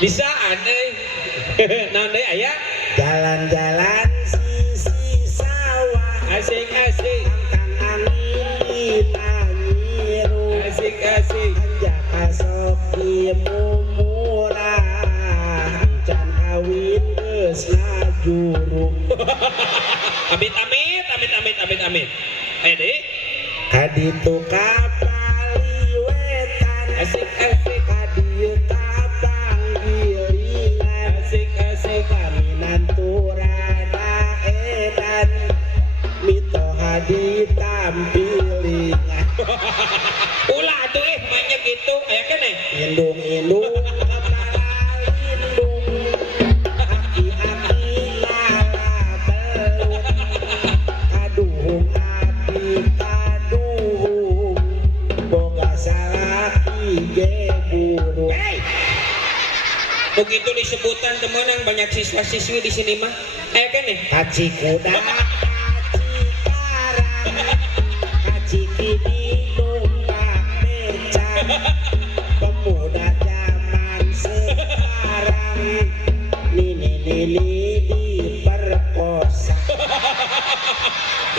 Bisa aneh. Naon deui aya? Jalan-jalan sisi sawah Asik-asik. kang angin nyiru Asik-asik. anja kasoki mumurah can kawin geus ngajuru Amit amit amit amit amit amit. Ayo deh. kaditu kapaliwetan Asik-asik. kadieu kapanggilingan Asik-asik. kaminan turana edan mitoha ditampilingan Ulah tuh maknya gitu. Aya keneh. indung-indung kepala lindung aki-aki lala belut kaduhung api kaduhung boga salaki ge burung. Hey! Begitu disebutan temenan banyak siswa-siswi di sini mah. Aya keneh. Kaci kuda kaci karang kaci kini numpak becak pemuda zaman sekarang nini diperkosa.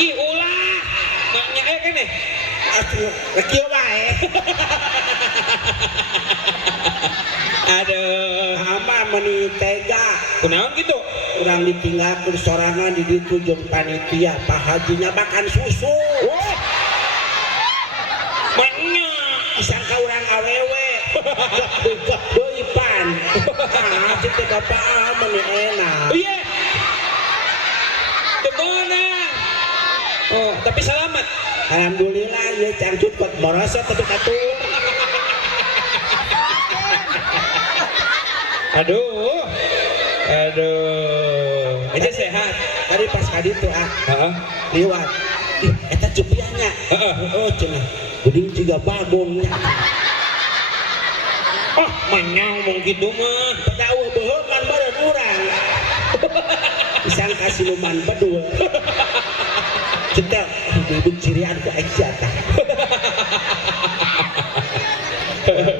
Ih ulah. Maknya aya keneh. Rekio bae Aduh. ama meni tega Kunaon gitu? urang ditinggalkeun sorangan di ditu jeung panitia Pak Hajinya makan susu. Wah. Maknya Disangka urang awewe gak deui pan. Ah, teh bapak meni enak. iya. Tebona. Oh, tapi selamat. Alhamdulillah ya cangcut buat merasa tapi katur. Aduh. Aduh. Aja sehat. Tadi pas kadi tuh Heeh. liwat. Ih, eta cupiannya. Heeh. Oh, cenah. Geuning jiga bagongnya. Oh, manyang ngomong gitu mah. Padahal beuheung kan badan urang. Disangka siluman bedul. Cetel, duduk cirian ku Aisyah tah.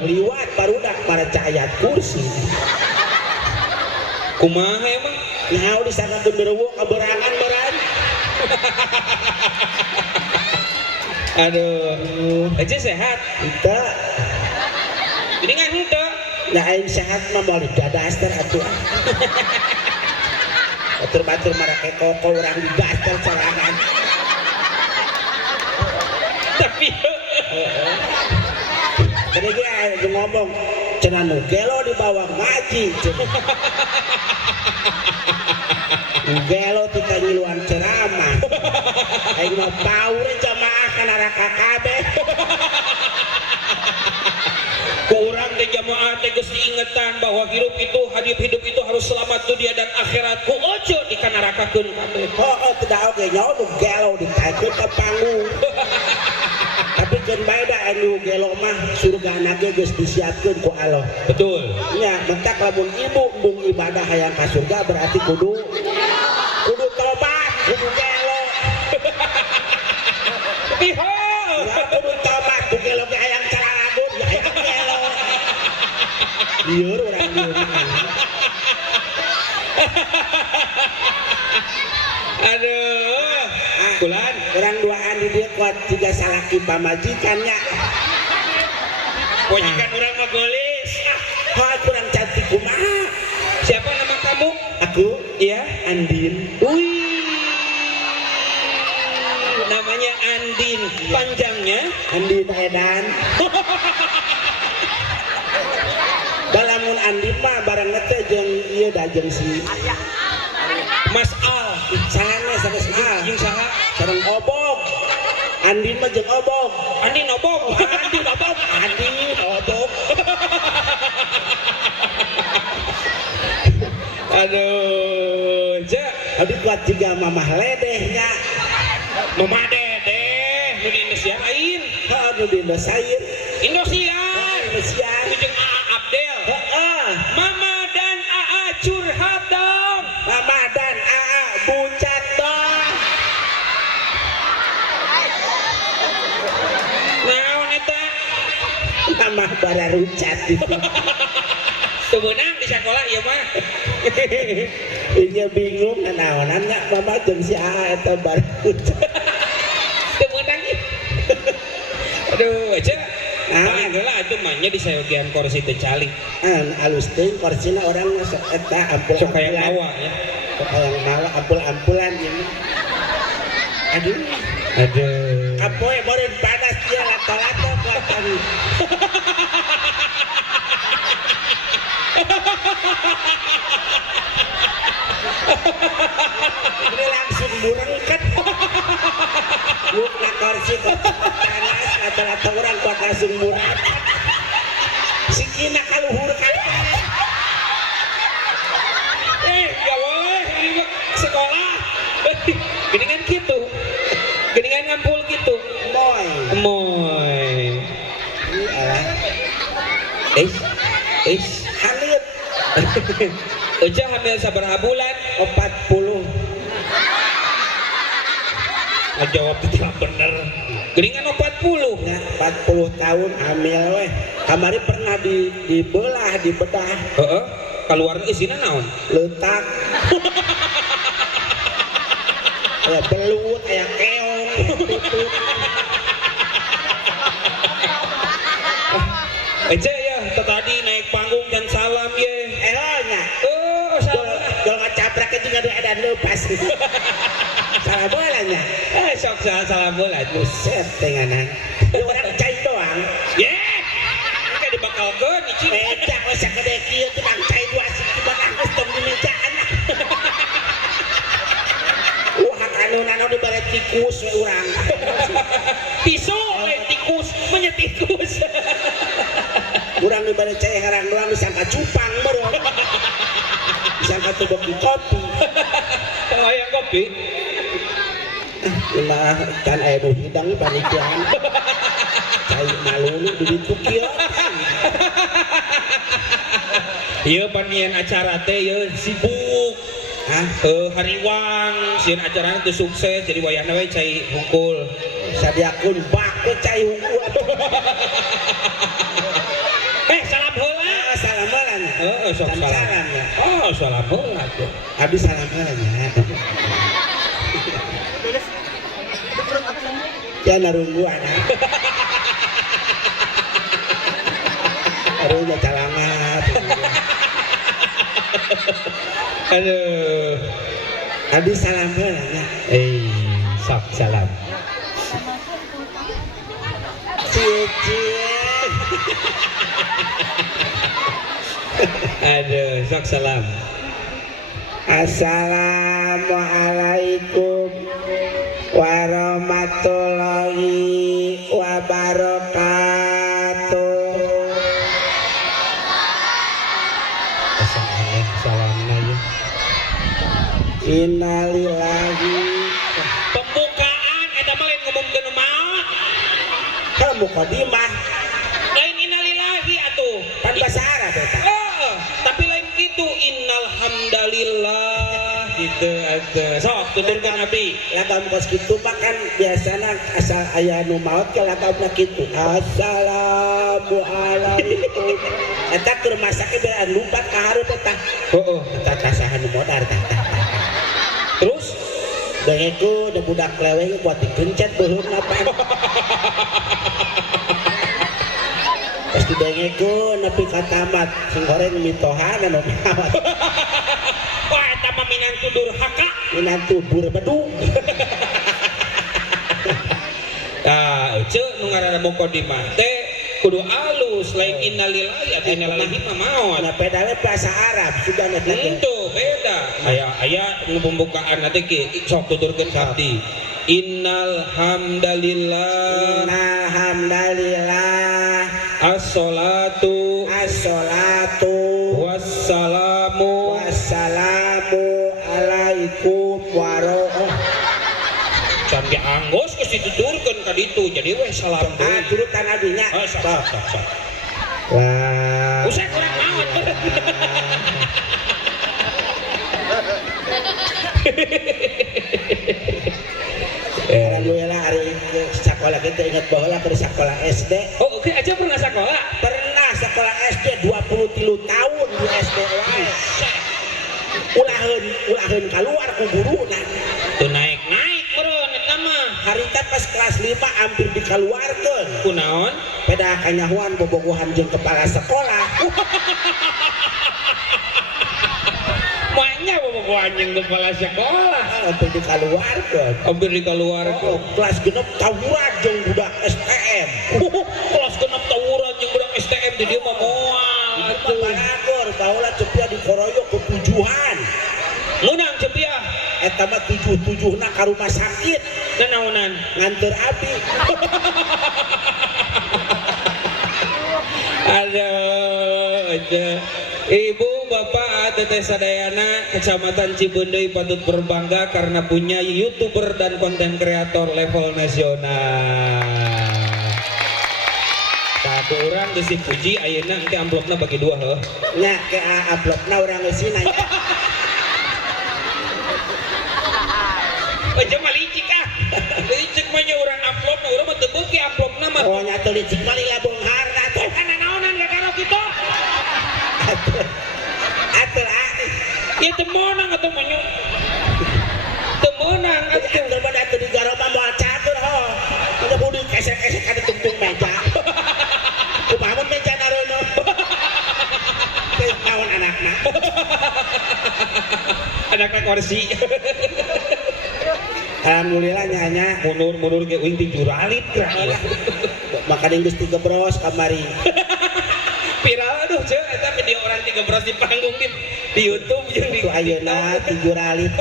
Liwat barudak para cahaya kursi. Kumaha emang? Nyaho disangka genderuwo kaberangan beran. Aduh. Aja sehat. Kita Jadi nggak henteu. ya aing sehat mah moal dadaster atuh. Batur-batur marake koko urang digaster sorangan. Tapi Tadi ge aya ngomong cenah nu gelo dibawa ngaji cenah. Nu gelo ti kanyiluan ceramah. Aing mah paur jamaah kana neraka kabeh. ku urang teh jamaah teh geus diingetan bahwa hidup itu harus selamat dunia dan akhirat. Ku ojo dikanarakakeun kabeh. Oh, tidak oke nyaho nu gelo ditaikeun ka panggung. Tapi kan beda anu gelo mah surga anake geus disiapkeun ku Allah. Betul. Nya mentak lamun ibu bung ibadah hayang ka surga berarti kudu tobat, kudu gelo. Iho. Ya kudu tobat, kudu gelo ge hayang cararagun, ya hayang gelo. Lieur urang lieur. Aduh. Kulan. Urang duaan di dieu kuat tiga salaki pamajikannya. Pojikan urang mah gelis. Hah, kurang cantik kumaha? Siapa nama kamu? Aku Iya. Andin. Wih. Namanya Andin. Panjangnya? Andin Edan. Balamun Andin mah barang teh jeung ieu da jeung si Mas Al. sange sanes Al. Jeung saha? Sareng Obog. Andin mah jeung Obog. Andin obong. Andin Obog. Andin Obog. Aduh, ja. Abi kuat juga mamah ledehnya. Mama Dedeh, nu di Indonesia lain. Aduh di Indosair. Indosiar. Indonesia. Itu jeung AA Abdel. Heeh. Mama dan AA curhat dong. Mama dan AA bucat dong. Naon eta? mah bara rucat gitu. Teu meunang di sekolah ieu mah. Ieu bingung naonan nya mama jeung si Aa eta bara rucat. Teu meunang ieu. Aduh, aja. Paling geula atuh mah nya di sayogian kursi teu calik. Alus teuing korsina orang eta ampul Sok kayak mawa ya. Sok hayang mawa ampul-ampulan ieu. Aduh. Aduh. Kapoe meureun panas dia lato-lato kelatan. Ini langsung murengket. Yuk na kursi kok panas lato-lato urang kuat langsung murengket. Sikina kaluhur kan. Gak boleh ini mah sekolah. Geningan gitu. Geningan ngampul gitu. Moy. Moy. Ini alah. Halit. Eja hamil sabaraha bulan? 40. Ngajawab tidak bener. Geningan 40. Ya, 40 tahun hamil weh. Kamari pernah dibelah, dibedah. Heeh. Keluar isina naon? Letak. Aya belut, aya keong, tutut. Eja ya, tadi naik panggung dan salam ye. Nya. Salam. Dol ngacabrak itu ada lepas. Salah bola nya. Sok salam bola. Buset tenganan. Lu orang cai doang. Ye. Ini dibakalkeun di Cina. Meja we sakede kieu teh bang cai dua sih bakal tong di mejaan. Wah anu nano di bare tikus we urang. Tisu tikus menyetikus. Urang di bare cai harang doang disangka cupang beureum. Disangka tubok di kopi. Hayang kopi. Ulah kan aya nu hidang panikian. Cai malulu di ditu kieu. Ieu panian acara teh ieu sibuk. Hah? Hariwang sieun acarana teu sukses jadi wayahna we cai hungkul. Sadiakeun bak we cai hungkul. Salam heula. Salam heula nya. Sok salam. Ya. Salam heula tuh. Habis salam heula nya. Ya narungguan. Aduh calangat. Aduh. Habis salam heula nya. Sok salam. Cie. Aduh, sok salam. Assalamualaikum warahmatullahi wabarakatuh. Salamna ya. Innalillahi. Pembukaan eta mah lain ngomongkeun maot. Kamu kodimah Lain innalillahi atuh. pan bahasa Arab eta. Tapi lain gitu innal hamdalillah gitu atuh. Sok tuturkeun Abi. Lagam kos kitu mah kan biasana asal aya nu maot ke lagamna kitu. Assalamualaikum. Eta keur masake biar lumpat ka hareup eta. Heeh. Eta tasahan nu modar tah. Terus Dengeku da budak leweng buat dikencet beuheumna pan. Pasti dengeku nepi ka tamat sing goreng mitohan anu mawat. wah eta mah minangtu durhaka. Minantu burbedung. Ceu nu ngaranna muqaddimah teh kudu alus lain innalillahi atuh innalillahi mah maot. Nah beda we bahasa Arab sudah eta teh. Henteu beda. Aya nu pembukaan teh ki sok tuturkeun abdi. Innal hamdalillah Alhamdulillah as-salatu wassalamu wassalamu alaikum warahmatullahi. can dianggos geus dituturkeun ka ditu jadi we salam deui. Turutan abinya. Sok. Wah. Usah kurang maot. Alhamdulillah hari sekolah kita ingat bahwa ke sekolah SD. Oh, oke aja pernah sekolah. tahun di SD wae. Ulaheun keluar ku guruna. Tuh naik meureun eta mah. Harita pas kelas 5 hampir dikeluarkeun. Kunaon? Peda kanyahuan bobogohan jeung kepala sekolah. Moanya bobogoh anjing kepala sekolah. Hampir dikeluarkeun. Hampir dikeluarkeun. Kelas genep tawuran jeung budak STM. Kelas genep tawuran jeung budak STM di dieu mah moal atuh. Panagor baheula cepia dikoroyok ke tujuhan. Munang cepia. Eta mah 7-7na ka rumah sakit. Nanaonan? Nganter abi. Aduh. Ibu, Bapak, Teteh Sadayana, Kecamatan Cibeundeuy patut berbangga karena punya YouTuber dan konten kreator level nasional. Satu orang geus dipuji ayeuna engke amplopna bagi dua heuh. Nya ke amplopna urang geus nanya. Aja malicik ah. Licik mah nya urang amplopna, urang mah teu beuki amplopna mah. Oh nya teu licik mah lila beungharna teh. Kana naonan ka karo kitu? Atur Ieu teu meunang atuh mah nya. Teu meunang atuh. atur mah atuh di garo mah moal catur ho. Udah budi kesek-kesek ada tungtung meja. Kumaha mun meja narono. Naon anakna? Anakna kursi. Alhamdulillah nyanya Munur ge uing ti juralit Alah. Makanya geus digebros kamari. Viral aduh ceu eta video orang digebros di panggung di YouTube jeung di Itu ayeuna 3 ralit.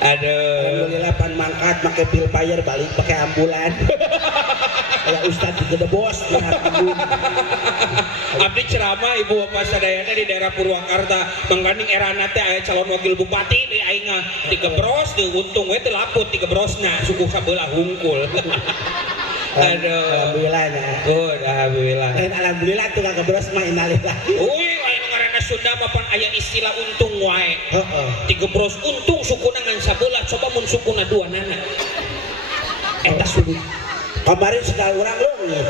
Aduh. Alhamdulillah pan mangkat make pil fire balik pakai ambulan. Kayak ustad di gede bos. Abdi ceramah Ibu Bapak Sadayana di daerah Purwakarta mangganing erana teh aya calon wakil bupati di aing digebros teu untung we teu laput digebrosna suku sabelah hungkul. Aduh. Alhamdulillah nya. Alhamdulillah. Dan alhamdulillah tuh gebros mah innalillah. Uy, aya ngaranna Sunda mah pan aya istilah untung wae. Heeh. Digebros untung sukuna ngan sabelah coba mun sukuna duanana. Eta suku Kemarin sedang orang leungit.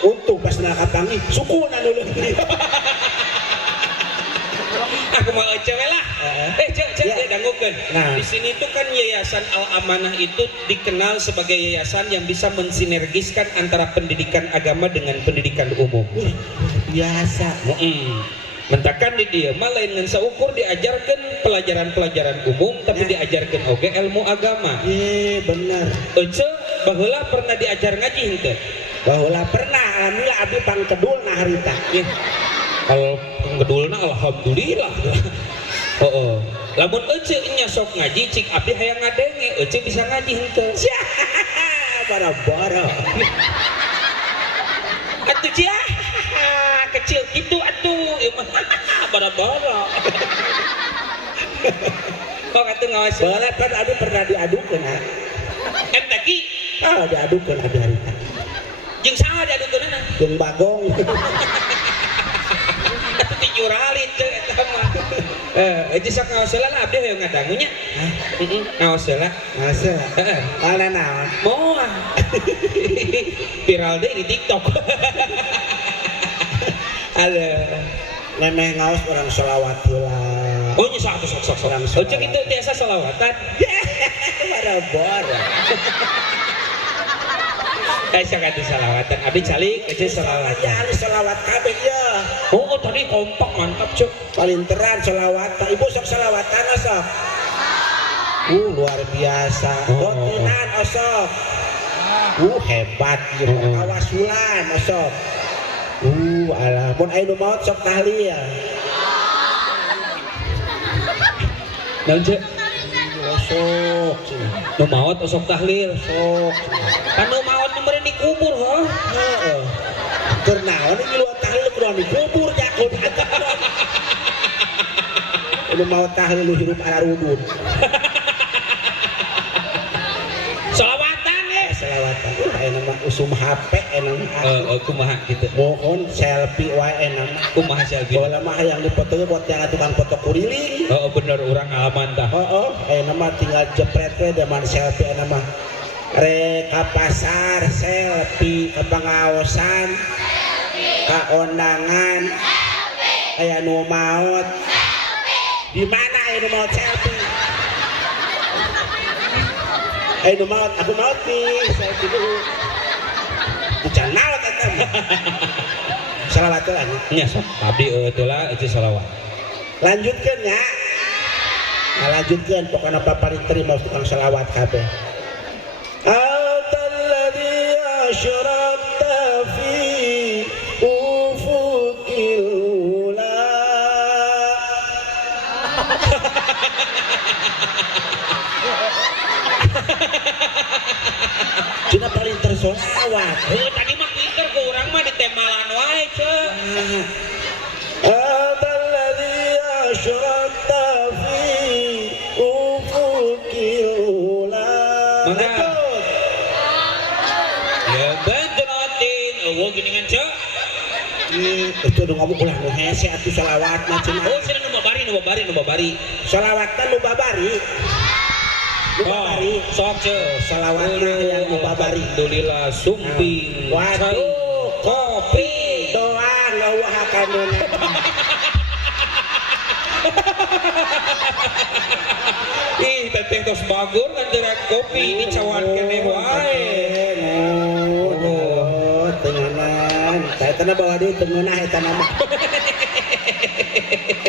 Untung pas nak kapangi sukuna nu leungit. Aku mau ece we lah. Cek Ya. dangukeun. Nah. Di sini tuh kan Yayasan Al Amanah itu dikenal sebagai yayasan yang bisa mensinergiskan antara pendidikan agama dengan pendidikan umum. Biasa. Mentakan di dia mah lain ngan saukur diajarkan pelajaran-pelajaran umum tapi diajarkan oge ilmu agama. Bener. Ece baheula pernah diajar ngaji henteu? Baheula pernah alhamdulillah abdi pangkedulna harita. Kalau pengedulna alhamdulillah. Heeh. Lamun ece nya sok ngaji cik abdi hayang ngadenge, ece bisa ngaji henteu? Bara-bara. Atuh cia. Kecil gitu atuh. Ieu mah bara-bara. Kok atuh ngawas? Baheula pan abdi pernah diadukeun ha. Eta ki Diadukeun abdi harita. jeung saha diadukeunana? Jeung bagong. Atuh ti juralit teh eta mah. Ece sok ngaos heula lah abdi hayang ngadangunya. Hah? Ngaos heula. Masa? Heeh. Alna naon? Moal. Viral deh di TikTok. Ada. Memeh ngaos orang sholawat heula. Oh nya sok. Orang Oh cek itu biasa selawatan. Bara-bara. Sok atuh selawatan. Abdi calik aja selawatan. Hari sholawat kabeh ya. Oh tadi kompak mantap cek. Palinteran sholawatan. Ibu sok sholawatan sok. Luar biasa. Rotinan osok. Hebat gitu. Kawasulan osok. Alah, mun aya nu maot sok tahlil. Naon cek? Sok. Nu maot osok tahlil. Sok. Kan nu maot nu meureun dikubur heuh. Heeh. Keur naon di luar tahlil kudu dikubur jakun. Nu maot tahlil lu hirup ala rudun. Selawatan Selawatan. Enak mah usum HP enak. Kumaha gitu. Mohon selfie wae enak. Kumaha selfie? Bola mah yang dipoto buat yang tukang foto kuriling. Oh bener urang alaman tah. Enak mah tinggal jepret we zaman selfie enak mah. Rek ka pasar selfie ke pangaosan kaondangan aya nu maot di mana aya nu maot selfie aya nu maot aku maot nih selfie dulu bukan maot eta salawat lah nya sok abdi teu lah itu salawat lanjutkeun nya lanjutkeun pokona paparing terima tukang salawat kabeh alladzi asyrakta fi ufuqil ula cina paling tersolawat tadi mah pinter ke urang mah ditemalan wae ceu alladzi asyrakta fi ufuqil ula ya badrotin eueuh geuningan ceu itu udah ngomong ulah nu hese atuh salawat mah cenah oh cenah nu babari salawatna nu babari sok ceu salawatna yang nu babari alhamdulillah sumbing waduh kopi doang ngeuwah kanuna ih teteh tos bagur kan direk kopi dicawan keneh wae tenganan taytana bawa deui tengeunah eta nama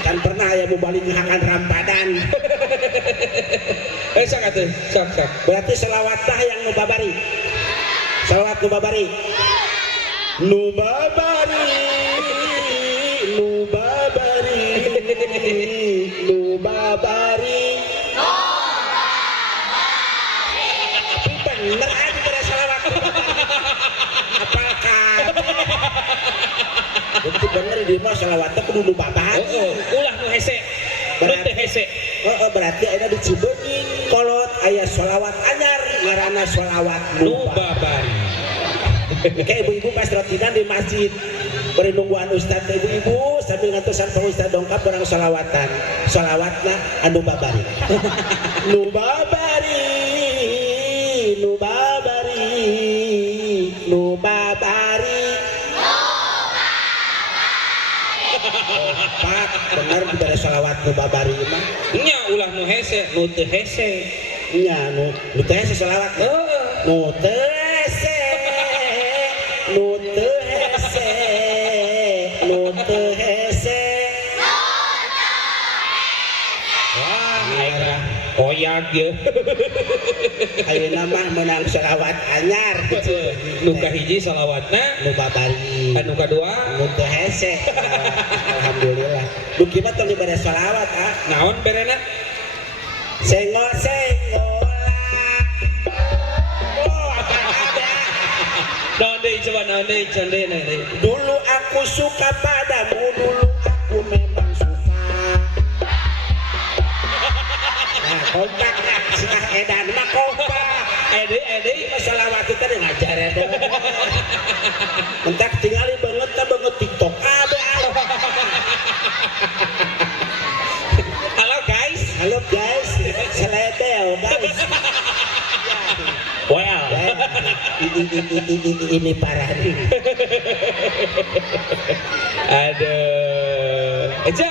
kan pernah aya nu balik ngahakan rampadan sak atuh sak berarti selawatlah yang nu babari salawat nu babari nu babari nu babari nu babari bener aja pada salawat apalkan itu bener di mah salawatnya kudu nu babari ulah nu hese berarti hese berarti ada di Cibening kolot aya sholawat anyar ngaranna sholawat nu babari kayak ibu-ibu pas rotinan di masjid beri nungguan ustad ke ibu-ibu sambil ngatusan pak ustad dongkap barang sholawatan sholawatna anu babari nu babari nu babari nu babari pak bener diberi sholawat nu babari mah nya ulah nu hese nu teu hese nya nu teu hese sholawat nu teu hese nu teu hese nu teu hese wah ayeuna oyak ge ayeuna mah meunang sholawat anyar nu kahiji salawatna nu babari anu kadua nu teu hese alhamdulillah dugi mah tong dibere sholawat naon berena senggol naon deui cande dulu aku suka padamu dulu aku memang suka nah kompak cenah edan mah kompak ede masalawat itu teh ngajar ede mentak tingali banget TikTok halo guys seledeo guys well ini parah nih aduh Eja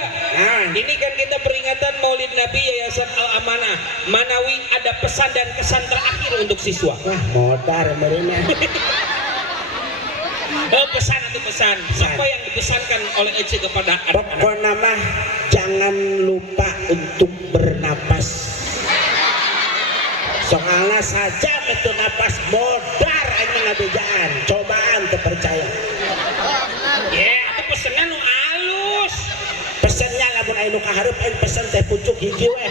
ini kan kita peringatan Maulid Nabi Yayasan Al-Amanah Manawi ada pesan dan kesan terakhir untuk siswa wah modar mereka pesan apa yang dipesankan oleh Ece kepada anak-anak pokoknya mah jangan lupa untuk bernapas soalnya saja betul napas modar aja ngabejaan cobaan terpercaya ya itu pesennya nu halus pesennya lamun aya nu kahareup aing pesen teh pucuk hiji we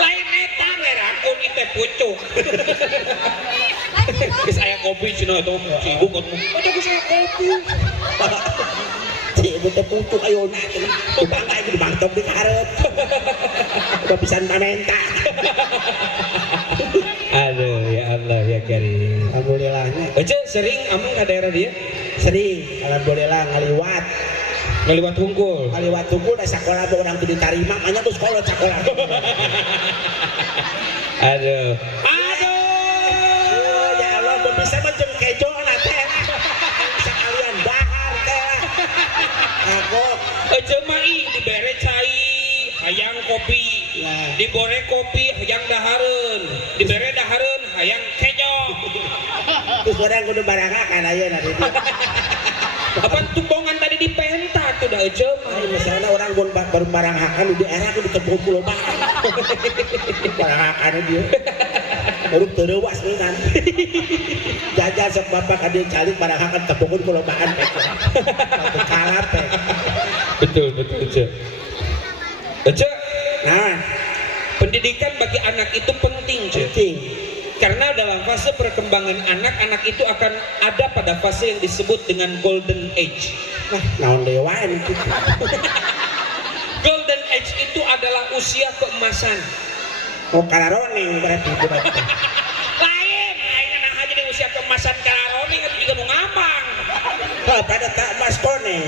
lain eta ngerakun teh pucuk geus aya kopi cenah eta si ibu kot mah geus aya kopi si ibu teh pucuk ayeuna cenah bangga ieu dibangtok di kahareup udah pisan pamenta aduh ya Allah ya Karim alhamdulillahnya Ece sering amung ke daerah dia sering alhamdulillah ngaliwat hungkul da sakola teh urang teu ditarima manya tuh sekolah sakola aduh ya Allah mau bisa mah jeung kejo na teh Aja mai dibere cai hayang kopi. Nah. Dibore kopi hayang dahareun. Dibere dahareun hayang kejo. Terus orang kudu barangakan ayeuna di dieu. Apa tumbongan tadi dipenta tuh dah aja mah. Misalnya orang baru barangakan di era kudu ketemu pulau bahan. Barangakan dia. Baru terlewas dengan jajan sok bapak kadang calik barangakan tepukun pulau bahan. Kalah teh. Betul aja. Aja. Nah, Pendidikan bagi anak itu penting, Ce. penting. Karena dalam fase perkembangan anak itu akan ada pada fase yang disebut dengan golden age. Nah, naon dewan gitu. Golden age itu adalah usia keemasan. Oh, kararoning berarti. Lain anak aja di usia keemasan kararoning itu juga mau ngambang. Oh, pada tak mas koneng.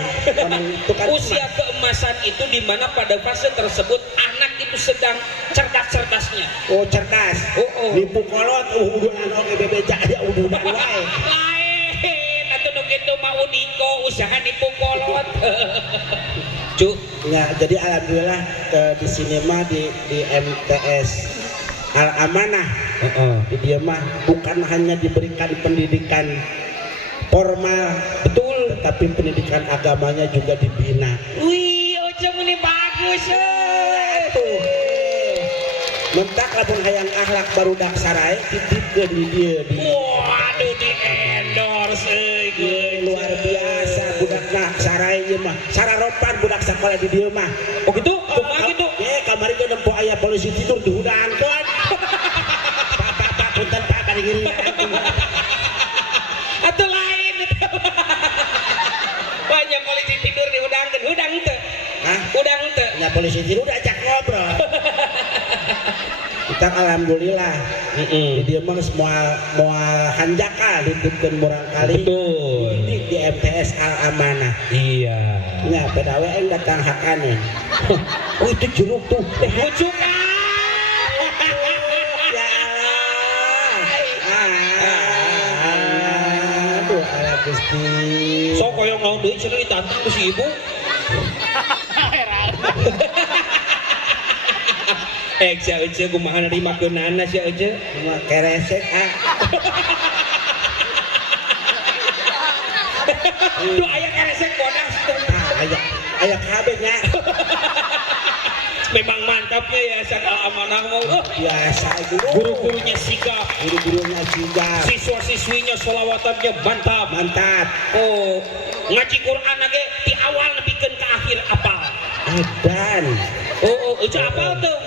Usia keemasan itu di mana pada fase tersebut anak itu sedang cerdas-cerdasnya. Oh, cerdas. Oh. Di pukolot udunan oke bebeja ya udunan wae. Lain atuh nu kitu mah uniko usaha dipukolot. Cuk, Ya, jadi alhamdulillah di sini mah di MTS Al Amanah. Di dia mah bukan hanya diberikan pendidikan formal, betul. tetapi pendidikan agamanya juga dibina. Wih, Ojeng ini bagus. Tuh. Mentak lamun hayang akhlak barudak sarai titipkeun di dieu di. Waduh, di endorse Luar biasa budakna sarai ieu mah. Sararopan budak sakola di dieu mah. Oh gitu? Kumaha gitu? Kamari ge nempo aya polisi tidur dihudankeun. Pak punten Pak kali gini. Atau lain. Banyak polisi tidur diudangkeun, udang teu. Hah? Udang teu. Ya polisi tidur ajak ngobrol. Kita alhamdulillah di dia mah semua hanjaka ditutkeun murang kali. Betul. Di MTS Al Amanah. Iya. Nya pedawe yang datang hakanan. Oh itu jeruk tuh. Bujuk. Ya Allah. Aduh ala Gusti. So koyong naon deui cenah ditantang ku si ibu. Sia aja kumaha narimakeunana sia aja. Cuma keresek Duh aya keresek bodas. aya kabeh nya. Memang mantapnya ya San Al Amanah mau. Biasa dulu. Guru-gurunya sigap, Guru-gurunya sigap. siswa-siswinya sholawatannya mantap. Mantap. Oh, ngaji Quran lagi di awal lebihkan ke akhir apal. Edan. Oh, itu apal tuh.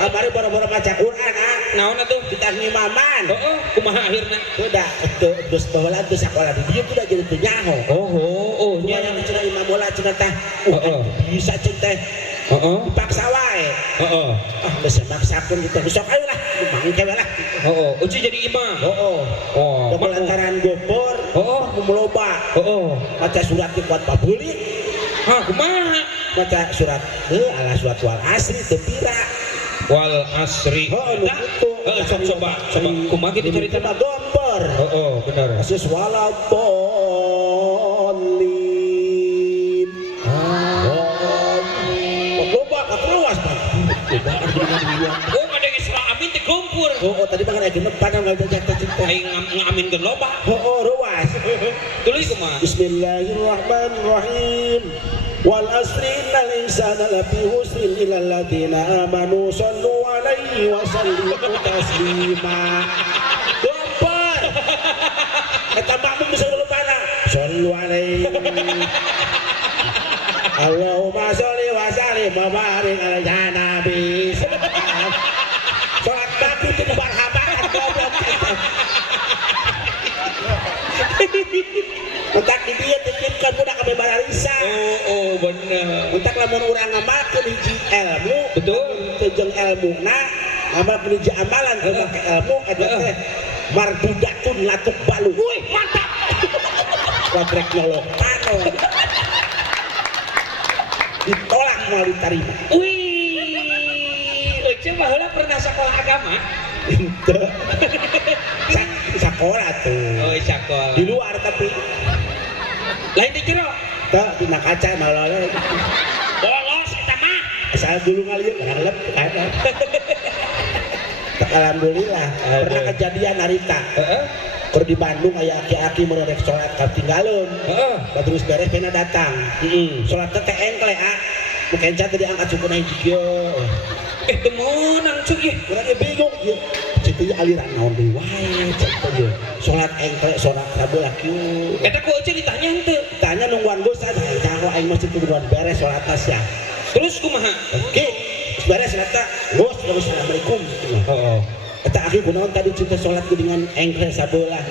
Kamari boro-boro baca Quran Naon atuh? kita ngimaman. Oh, kumaha akhirna? Udah terus baheula teu sakola di dieu udah jadi teu nyaho. Oh, Nya yang cenah imam bola cenah teh. Bisa cenah teh. Dipaksa wae. Geus maksakeun kitu. Sok ayo lah, mangke we lah. Uci jadi imam. Da lantaran gopor. Meloba. Maca surat di kuat pabulik. Kumaha? Maca surat ala surat wal asri teu pira. Wal asri. Coba. Kumaha kitu cerita mah gopor. Benar. Asis walabbolin. Loba katruas Pak. Oh, ada yang Isra amin teh gumpur. Tadi mah aya genep padang enggak jatuh cinta. Aing ngaminkeun loba. Ruas. Tuluy kumaha? Bismillahirrahmanirrahim. Wal asri innal insana lafi husrin illal ladzina amanu sallu alaihi wa sallimu taslima. Gopor. Eta makmum bisa lupana. Sallu alaihi. Allahumma sholli wa sallim wa barik ala nabi. Salat nabi itu berhabaran goblok. Entak di dieu titipkeun budak ka bebararisa. Bener. Entak lamun urang ngamalkeun hiji ilmu, Betul. teu jeung ilmuna, ngamalkeun hiji amalan teu make ilmu eta teh mardudatun latuk balu. Wih, mantap. Wabrek nyolok panon. Ditolak mau diterima. Wih, Ece baheula pernah sekolah agama? Henteu. Sakola tuh. Sekolah. Di luar tapi Lain di jero. tak dina kaca malole bolos eta mah asal dulu ngalieu ngalep ada alhamdulillah pernah kejadian harita keur di Bandung aya aki-aki mun rek salat katinggalun terus beres pena datang salat teh engkle bukan cat diangkat sukuna hiji temenan cuy urang bingung ieu citu aliran naon deui wae cenah salat engkle salat sabelah kieu eta ku eueuh ditanya henteu tanya nungguan geus atuh jangan aing mah citu kuduan beres salat tasya terus kumaha oke beres nata geus assalamualaikum eta aki kunaon tadi cinta salat dengan engkle sabelah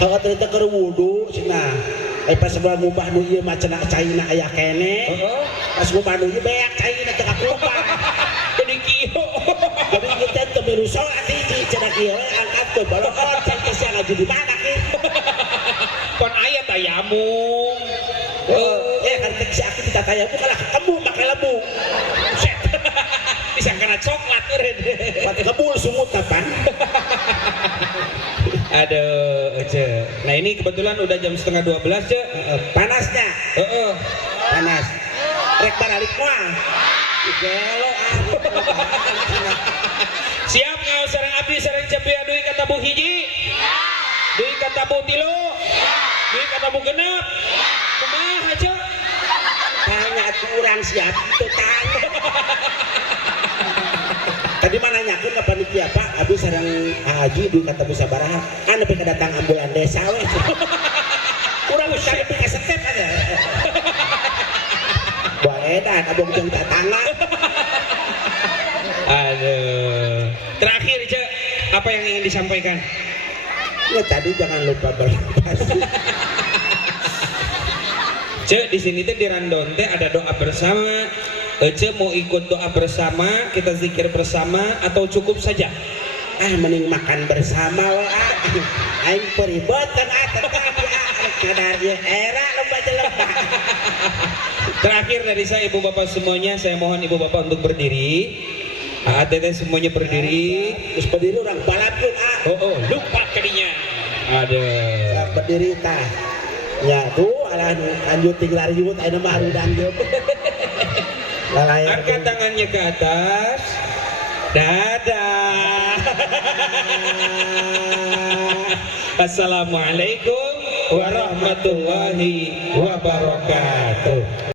hawa ternyata keur wudu cenah pas sebelah ngubah nu ieu mah cenah caina aya kene pas ngubah nu ieu beak caina teu kakubah jadi kieu jadi kita teu milu salat hiji cenah kieu angkat teu balokot cenah sia ngaju di mana kieu pon aya tayamum kan si aki ditatayamum kalah kemu make lembu disangkana coklat eureun pat kebul sumut kapan aduh Ece. Nah ini kebetulan udah jam 11:30 Ce. Panasnya panas rek baralik moal gelo siap ngau sareng abdi sareng cepea duit kata bu hiji duit kata bu tilu duit kata bu genep kumaha Ce tanya atuh urang siap teu tanya tadi mana nyakeun ka panitia Pak abdi sareng haji duit kata bu sabaraha kan nepi ka datang ambulan desa we urang geus nepi ka setep ada edan abang jeung tatangga aduh terakhir Ce apa yang ingin disampaikan ya tadi jangan lupa bernapas Ce di sini teh di Randon teh ada doa bersama Ce mau ikut doa bersama kita zikir bersama atau cukup saja mending makan bersama we aing peribotan kadar ieu era lomba jelema terakhir dari saya ibu bapak semuanya saya mohon ibu bapak untuk berdiri teteh semuanya berdiri terus berdiri orang balapun lupa kadinya ada berdiri tah ya tuh alah lanjut tinggal riut ayeuna mah harudang ge angkat tangannya ke atas dadah assalamualaikum warahmatullahi wabarakatuh